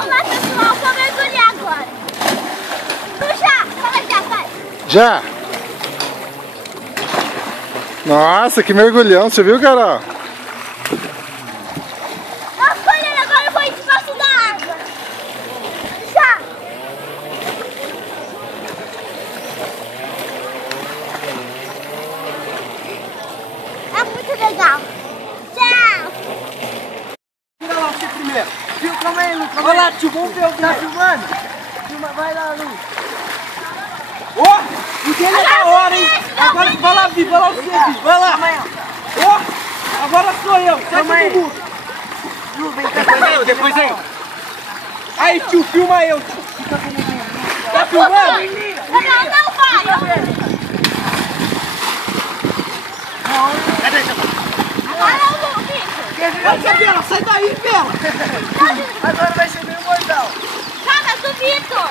Olá pessoal, vou mergulhar agora. Já, vai. Já? Nossa, que mergulhão, você viu, Carol? Olha, agora eu vou debaixo da água. Já. É muito legal. Tchau. Tira lá você primeiro. Calma aí, Lu. Olha lá, tio, vamos ver o que tá filmando. Vai lá, Lu. Ó, o dele é da hora, hein? Agora vai lá, Vi, vai lá você, Vi. Vai lá. Ó, agora sou eu. Calma aí. Lu, vem cá. Depois aí. Aí, tio, filma eu. Tá filmando? Não vai. Cadê, tio? Agora eu vou, Vitor. Bela, sai daí, Bela. Agora vai ser meio mortal. Cara, do Vitor.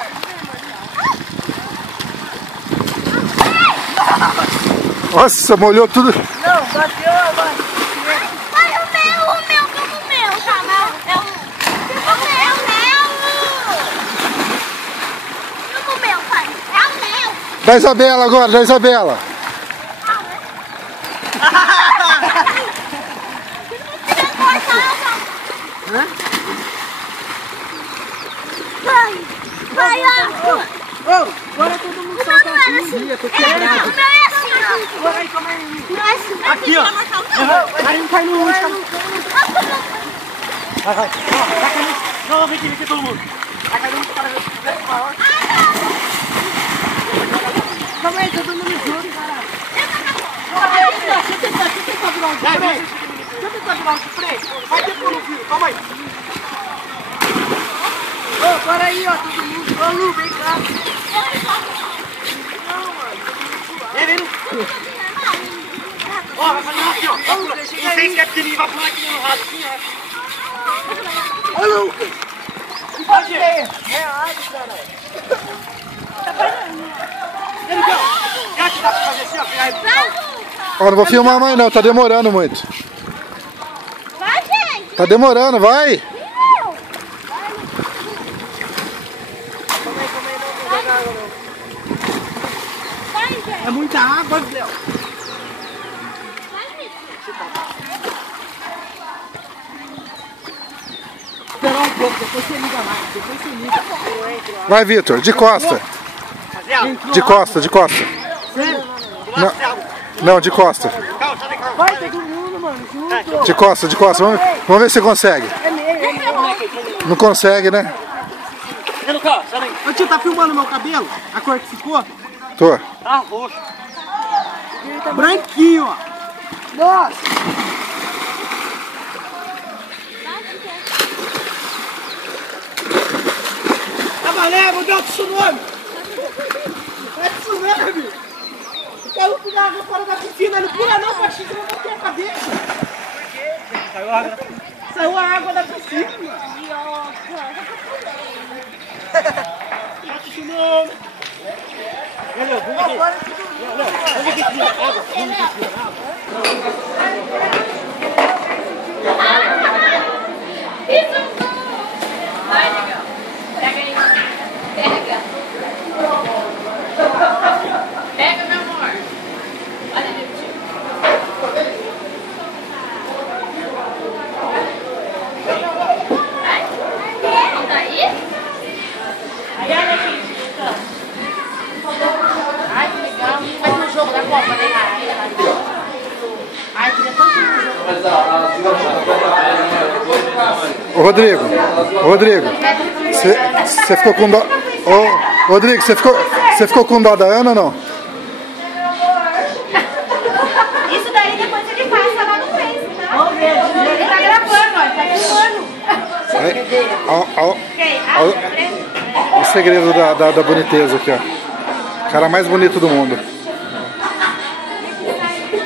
Nossa, molhou tudo. Não, bateu. Vai o meu, como o meu, tá? É o meu. Como o meu, pai. É o meu. Da Isabela agora, da Isabela. Vai, Arthur. Agora todo mundo solta assim. O meu é assim, ó. Calma aí. Não é assim. Aqui, ó. Cai no último. Vai. Não, vem aqui todo mundo. Vai cair no cara. Calma aí, todo mundo junto, caralho. Deixa eu tentar virar um de frente. Vai depois no fio, calma aí. Ô, para aí, ó, todo mundo. Ô, Lu, vem cá. Não, mano. Vem. Ó, vai fazer aqui, ó. Não sei se é pequenininho, vai pular aqui no rato, assim, ó. Ô, Lucas. Pode ir. É água, caralho. Tá parando. Já que dá pra fazer assim, ó. Ó, não vou filmar mais não, tá demorando muito. Vai, gente. Tá demorando, vai. É muita água, Léo. Esperar um pouco, depois você liga mais. Vai, Vitor, de costa. De costa. Sério? Não, de costa. Vai todo mundo, mano, junto. De costa. Vamos ver se você consegue. Não consegue, né? Ô tio, tá filmando meu cabelo? A cor que ficou? Tô. Tá roxo. Branquinho, ó. Nossa. Tá valendo, deu tsunami. É tsunami. Caiu com água fora da piscina. Não pula não, Paixinho, você vai bater a cabeça. Por quê? Saiu a água da piscina, mano. Tá tsunami. Léo, vamos aqui. Vamos aqui tirar água. Vai, legal. Pega aí. Pega, meu amor. Olha ali, tio. Vai. Daí? Aí, olha aqui. Ai, que legal. Vai no jogo da Copa, né? Ai, queria tanto no jogo. Ô, Rodrigo, você ficou com dó... Ô, Rodrigo, você ficou com dó da Ana ou não? Isso daí depois ele passa lá no Face, tá? Vamos ver. Ele tá gravando, ó. Ele tá filmando. O segredo da boniteza aqui, ó. Cara mais bonito do mundo.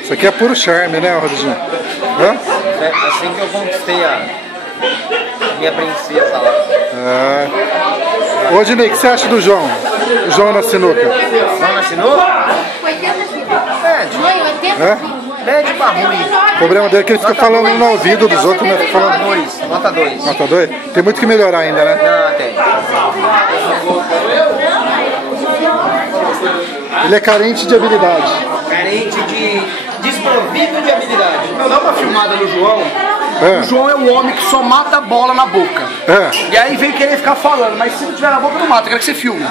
Isso aqui é puro charme, né, Rodrigo? É assim que eu conquistei a minha princesa lá. Ô, Dinei, o que você acha do João? O João na sinuca? João na sinuca? 80 quilos. É, Mãe, 80 quilos. Médio pra ruim. O problema dele é que ele fica falando no ouvido dos outros, né? Fica falando... Nota 2. Nota 2? Tem muito que melhorar ainda, né? Não, tem. Ele é carente de habilidade. Carente de... desprovido de habilidade. Eu dou uma filmada no João. O João é um homem que só mata a bola na boca. E aí vem querer ficar falando, mas se não tiver na boca não mata, eu quero que você filme.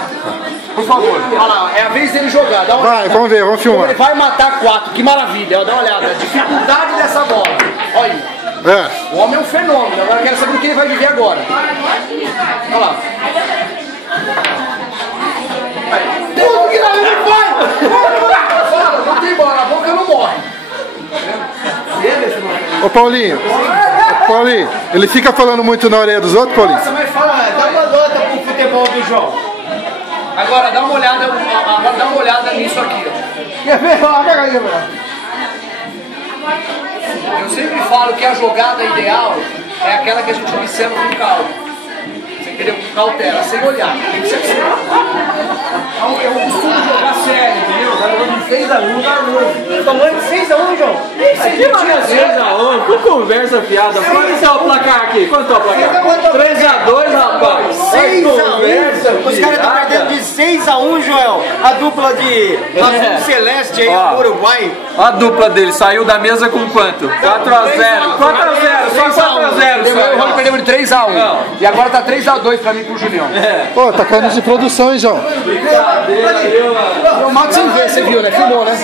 Por favor. Olha lá, é a vez dele jogar. Dá uma Vai, vamos ver, vamos filmar. Ele vai matar 4, que maravilha. Ó, dá uma olhada, a dificuldade dessa bola. Olha aí. O homem é um fenômeno, agora eu quero saber o que ele vai viver agora. Olha lá. Tudo que não ele vai! Fala, não tem bola na boca, não morre. Ô Paulinho, ele fica falando muito na orelha dos outros, Paulinho? Nossa, mas fala, dá uma nota pro futebol do João. Agora dá uma olhada nisso aqui, ó. Quer ver? Pega aí, mano. Eu sempre falo que a jogada ideal é aquela que a gente observa com calma. Você entendeu? Com cautela, sem olhar. Tem que ser assim. Eu costumo jogar sério, entendeu? Tá jogando de 6 a 1, tá louco. Tomando de 6 a 1, João. Que tinha 6 a 1, que conversa fiada. Quanto é o placar aqui? Quanto é o placar? 3 a 2, rapaz. 6 a 1. Os caras estão perdendo de 6 a 1, Joel. A dupla de Azul Celeste aí no Uruguai. A dupla dele saiu da mesa com quanto? 4 a 0. 4 a 0, só 4 a 0. O Rony perdeu de 3 a 1. E agora tá 3 a 2 pra mim pro Julião. Pô, tá caindo de produção, hein, João? O Max sem ver, você viu, né? Filmou, né?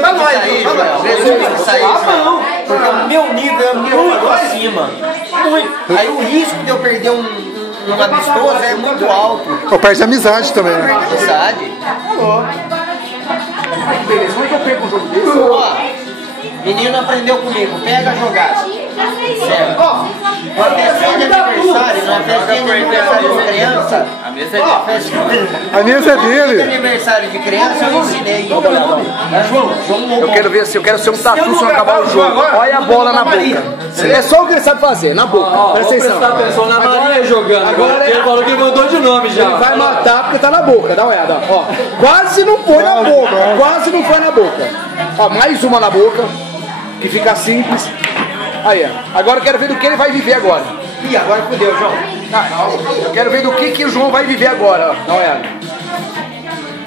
Pra nós aí, Joel. Resume que sair, Joel. Porque o meu nível é muito acima. Aí o risco de eu perder um amistoso é muito alto. Pô, perde amizade também, né? Amizade. Beleza, como é que eu perco um jogo desse? Ó, menino aprendeu comigo, pega a jogada. Certo. Uma festinha de aniversário, uma festinha de aniversário de criança. A mesa é dele. A mesa é De dele. aniversário de criança eu ensinei. Eu quero ver se eu quero ser um tatu se eu acabar o jogo. Olha a bola na boca. É só o que ele sabe fazer, na boca. Presta atenção. Prestar atenção na Maria jogando. Agora Ele falou que mudou de nome já. Ele vai matar porque tá na boca, dá uma olhada. Ó, quase não foi na boca, quase não foi na boca. Ó, mais uma na boca, que fica simples. Aí, ó. Agora eu quero ver do que ele vai viver agora. Ih, agora fudeu, João. Eu quero ver do que o João vai viver agora, ó. Dá uma olhada.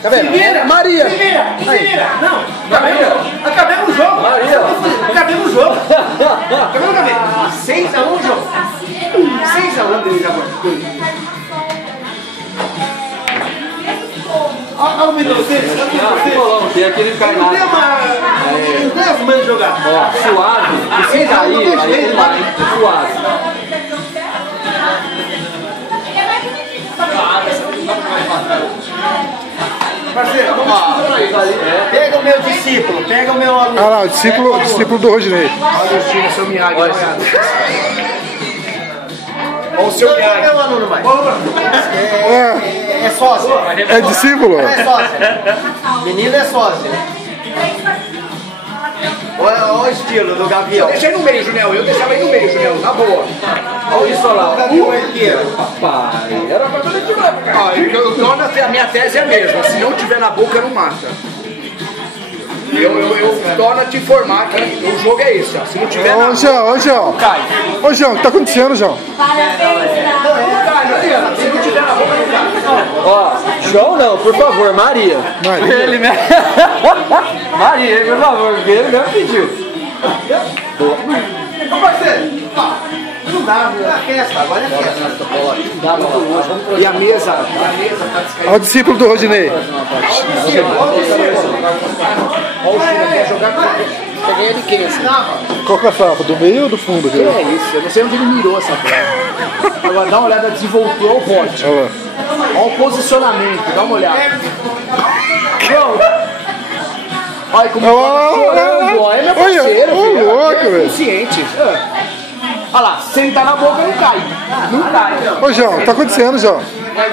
Tá vendo? Maria! Se vira! Não! Acabemos o jogo! Maria! Acabemos o jogo! Acabei. 6 a 1, João. 6 a 1 deles agora. Olha o menino deles! Não, tem aqui ele cai Não tem nada. não tem as mães de jogar! Ó, suave. Se cair, aí ele vai. Suave. Parceiro, Pega o meu discípulo, pega o meu aluno. Ah lá, o discípulo do Rodinei. Olha o time, seu Miyagi. Olha o seu Meu Miyagi. aluno vai. É, É sócio. é discípulo? É sócio. Menino é sócio. Olha o estilo do Gavião. Deixa aí no meio, Juniel. Eu deixava aí no meio, Juniel. Na boa. Olha isso lá. O Gavião arqueiro. Papai. Era pra fazer de novo. Eu torno a minha tese é a mesma. Se não tiver na boca, não mata. Eu torno a te informar que o jogo é esse, ó. Se não tiver na Ô, João, ô, João. cai. Ô, João, o que tá acontecendo, João? Se não tiver na boca, não cai. Ó, João não, por favor, Maria. Maria. Ele mesmo. Maria, por favor, porque ele mesmo pediu. Ô parceiro! Não dá, é festa, agora é festa. E a mesa tá descaindo. Olha o discípulo do Rodinei. Olha o China quer jogar com ele. Quer ganhar de quem, assim? Qual que é a safra? Do meio ou do fundo? Que é isso? Eu não sei onde ele mirou essa bola. Agora dá uma olhada se voltou ao pote. Olha lá. Olha o posicionamento, dá uma olhada. João! Olha como ele tá chorando, ó. É meu Olha, parceiro, ô, filho. louco, É velho. consciente. Olha lá, sentar na boca não cai. Não cai. Ô, João, o que tá acontecendo, João? Filha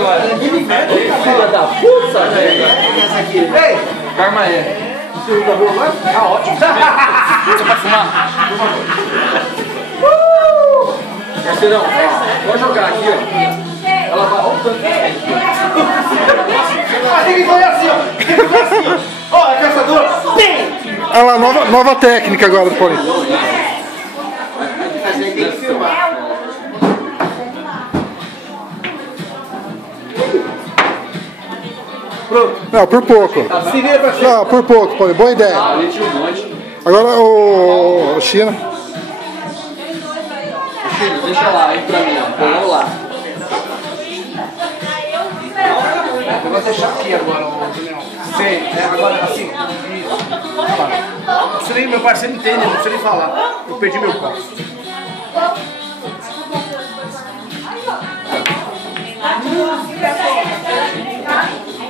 da puta, velho. Ei! Karma é. Tá ótimo. Você vai fumar? Parceirão, pode jogar aqui, ó. Ela vai voltando. Tem que fazer assim, ó! Tem que fazer assim, ó! Ó, a caçadora! Tem! Olha lá, nova técnica agora do Paulinho. Não, por pouco. Não, por pouco, Paulinho. Boa ideia. Agora o China. Deixa lá, aí pra mim, ó. Vamos lá. Eu vou deixar aqui agora, Julião. Sei, agora assim. Não precisa nem, meu parceiro entende, não precisa nem falar. Eu perdi meu copo.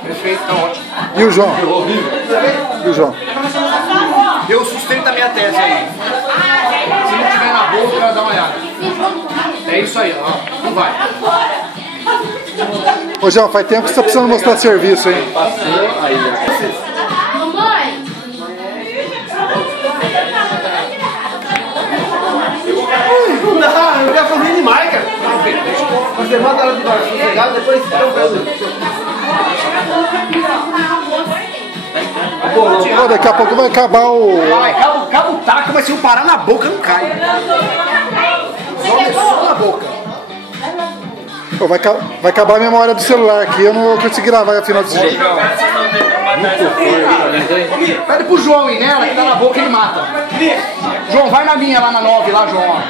Perfeito, tá ótimo. E o João? E o João? Eu sustento a minha tese aí. Se não tiver na boca, dá uma olhada. É isso aí, ó. Não vai. Ô João, faz tempo que você tá precisando mostrar serviço, hein? Passou, aí. Mamãe! Não dá, eu quero fazer demais, cara. Mas levanta ela de baixo, sossegado, depois eu vejo. Pô, daqui a pouco vai acabar o... Vai, acaba o taco, mas se eu parar na boca, não cai. Só na boca. Pô, vai acabar a memória do celular aqui, eu não vou conseguir gravar a final desse jeito. Pede pro João aí, nela, que tá na boca ele mata. João, vai na minha lá na 9, lá, João.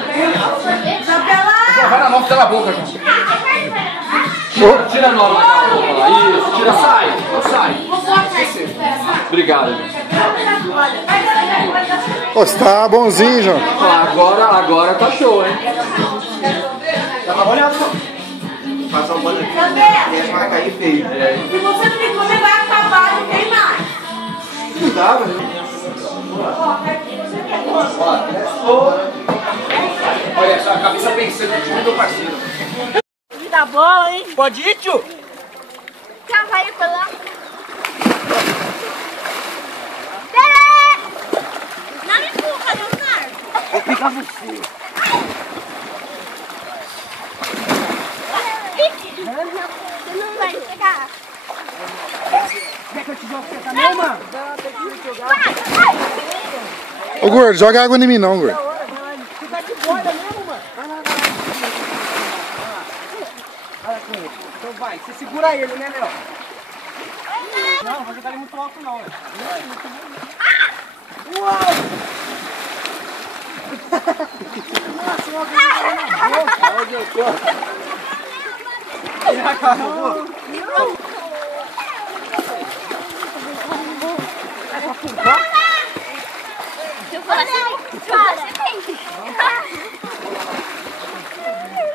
João, vai na 9 que tá na boca, João. Tira a nova daquela boca lá. Isso, tira. Eu saio. Obrigado. Pô, você tá bonzinho, João. Agora tá show, hein? Tá olhando só. Passar um pano aqui, vai cair feio. Se você não me comer, vai acabar, não tem mais. Não dá, velho. Olha essa cabeça pensando no time do meu parceiro. Tá bom, hein? Pode ir, tio? Já vai pra lá. Não me empurra, Leonardo. Vou pegar você. Você não vai chegar. Quer que eu te jogue você também, mano? Ô, gordo, joga água em mim não, gordo. Você tá de borda mesmo, mano? Vai lá. Vai lá com ele. Então vai, você segura ele, né, Léo? Não, não vai jogar ele muito alto não, velho. Uau! Nossa, eu abri na boca. Onde eu tô? Já acabou? Se eu falar, você tem que.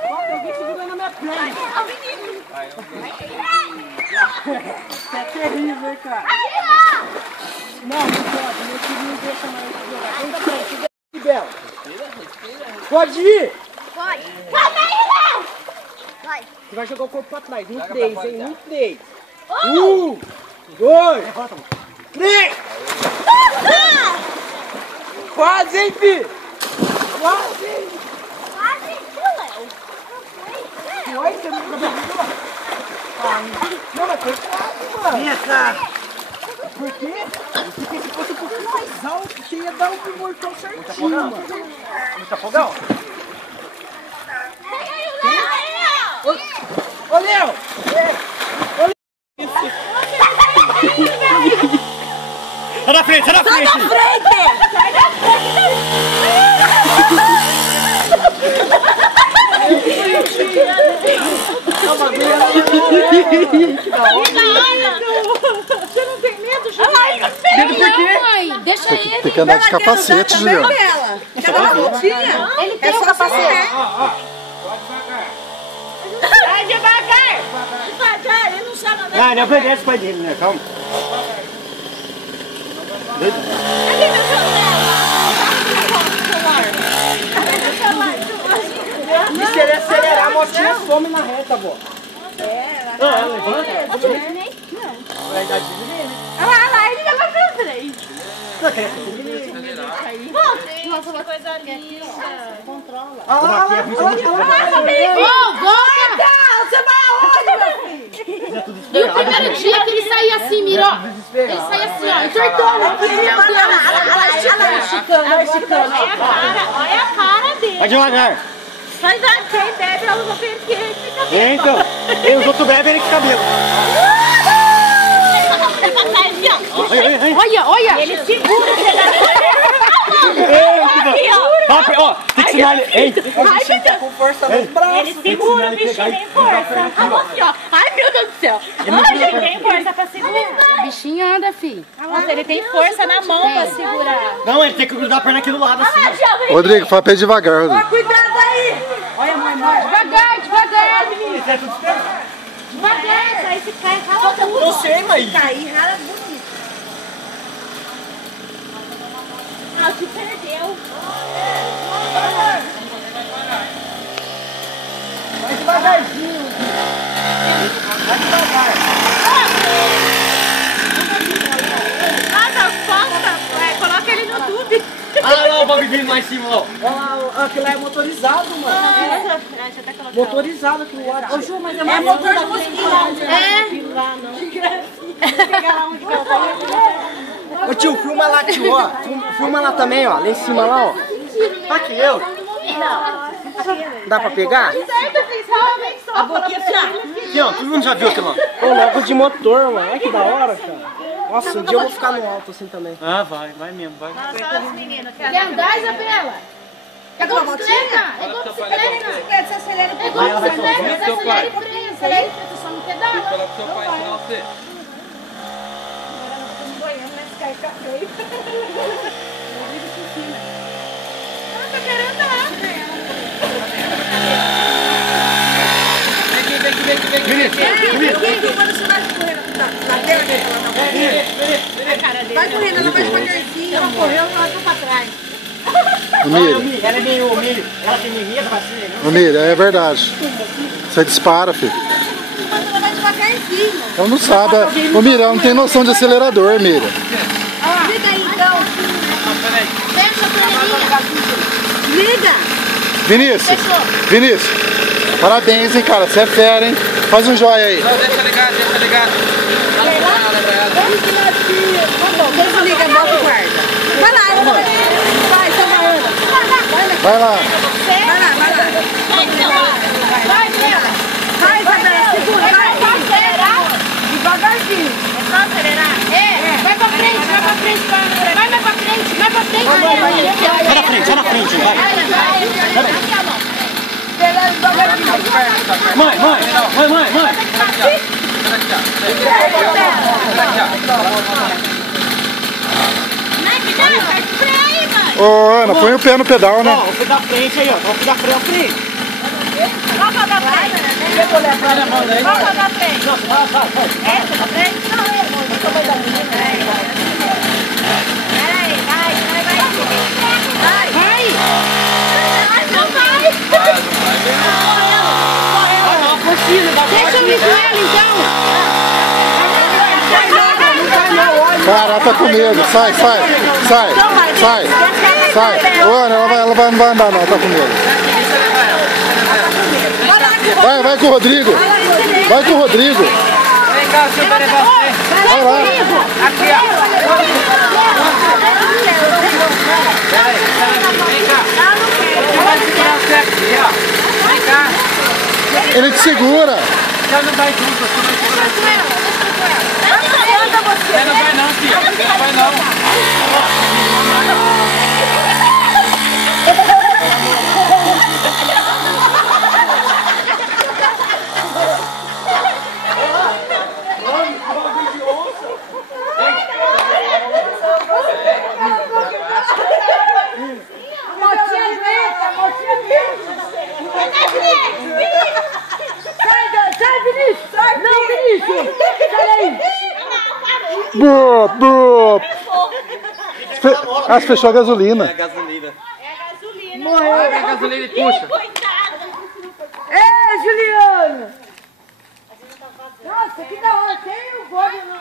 Alguém segurando na minha perna. Você é terrível, hein, cara? Não pode. Meu time não deixa mais jogar. Vem, Bela. Pode ir. Pode. Calma aí, Léo. Vai. Você vai jogar o corpo pra trás. No 3, hein? No 3. 1, 2, 3. Quase, hein, filho? Quase, hein? Quase, Léo. Foi? Você não jogou lá? Não, mas foi quase, mano. Minha cara. Por quê? Porque se fosse um pouquinho mais alto, você ia dar um mortão certinho, mano. Muito fogão? Ô, Léo! Sai da frente, sai da frente! Sai da frente! Você não tem medo, Julião? Medo por quê? Mãe, deixa ele. Tem que andar de capacete, Julião. Ele tem o capacete. Vai devagar. Devagar, ele não sabe andar. Não obedece o pai dele, né? Calma. Cadê meu celular? E se ele acelerar, a motinha some na reta, vó. Levanta. Vai dar de né? Olha lá, ele já vai pra frente. Nossa, uma coisa linda. Controla. Olha Volta! Você vai aonde, meu filho? E o primeiro dia que ele saía assim, miró. Ele saía assim, ó, entortando aqui, meu Deus. esticando, vai esticando. Olha a cara dele. Vai devagar. Mas quem bebe, ela usa penteiro e cabelo. É, então. E os outros bebem com cabelo. Olha. Ele segura o pedaço. Aqui, ó. Tem que ensinar ele. Ei, Tá com força nos braços. ele segura o bichinho, tem força. Aqui, ó. Ai, meu Deus do céu. Ai, gente, tem força pra segurar. O bichinho anda, filho. Nossa, ele tem força na mão pra segurar. Não, ele tem que grudar a perna aqui do lado, assim. Rodrigo, fala pra ele devagar, Rodrigo. Cuidado aí. Olha, mãe. Devagar, menino. Devagar, aí se cai, rala tudo. Não sei, mãe. Cair, rala bonito. Ah, se perdeu. Vai devagarzinho. Vai devagar. Coloca ele no tube. Ah, lá o bagulho vindo lá em cima, ó. Olha lá, aquilo lá é motorizado, mano. Motorizado aquilo lá. Ô, Ju, mas É motor de mosquito. Ô tio, filma lá, tio, ó. Filma lá também, ó. Lá em cima, lá, ó. Tá aqui, eu. Dá pra pegar? A boquinha Aqui, ó. Todo mundo já viu aquilo lá. Ô, logo de motor, mano. Olha que da hora, cara. Nossa, um dia eu vou ficar no alto assim também. Ah, vai mesmo, vai. Só os meninos. Quer andar, Isabela? É igual bicicleta. É igual bicicleta. Você acelera É igual bicicleta. Você acelera e freia. Acelera e freia. Você só não pedala. Fala pro seu pai ensinar você. Eu quero andar. Vai correndo, ela vai devagarzinho. Ela correu, ela foi pra trás. Ô, Miriam, Ela é meio milho. Ela tem medo pra cima, não? ô, Miriam, é verdade. Você dispara, filho. Mas ela vai devagarzinho. Ela não sabe. Ô, Miriam, ela não tem noção de acelerador, Miriam. Liga aí, então. Fecha a torneirinha. Liga. Vinícius, parabéns, hein, cara. Você é fera, hein? Faz um joia aí. Não, deixa ligado. Lembra ela. Deixa eu ligar, bota o guarda. Vai lá, eu vou. Vai, chama a Ana. Vai lá. Vai, Isabela, segura, vai. É só acelerar? Devagarzinho. É só acelerar? É. Vai pra frente. Vai mais pra frente. Vai Vai na frente, vai. Aqui a mão. Mãe. Freia, mãe. Ô, Ana, põe o pé no pedal, né? Ó, o pé da frente aí, ó. Ó, o pé da frente. Qual que é o da frente? Qual que é o da frente? Vai. Essa da frente? Não, eu vou. Deixa eu ver da minha. Peraí, vai. Ai, não vai. Deixa eu ir com ela, então. Cara, ela tá com medo. Sai. Ô, Ana, ela vai, não vai andar, não. Ela tá com medo. Vai com o Rodrigo. Vem cá, deixa eu levar você. Vai lá. Aqui, ó. Vem cá. Eu vou segurar você aqui, ó. Vem cá. Ele te segura. Já não vai junto, você vai segurar você. Você não vai não, filho. Você não vai não. Ah, você fechou a gasolina. É gasolina. Morreu. Pega a gasolina e puxa. Coitada. Ei, Juliano! Nossa, que da hora. Tem o vôlei no...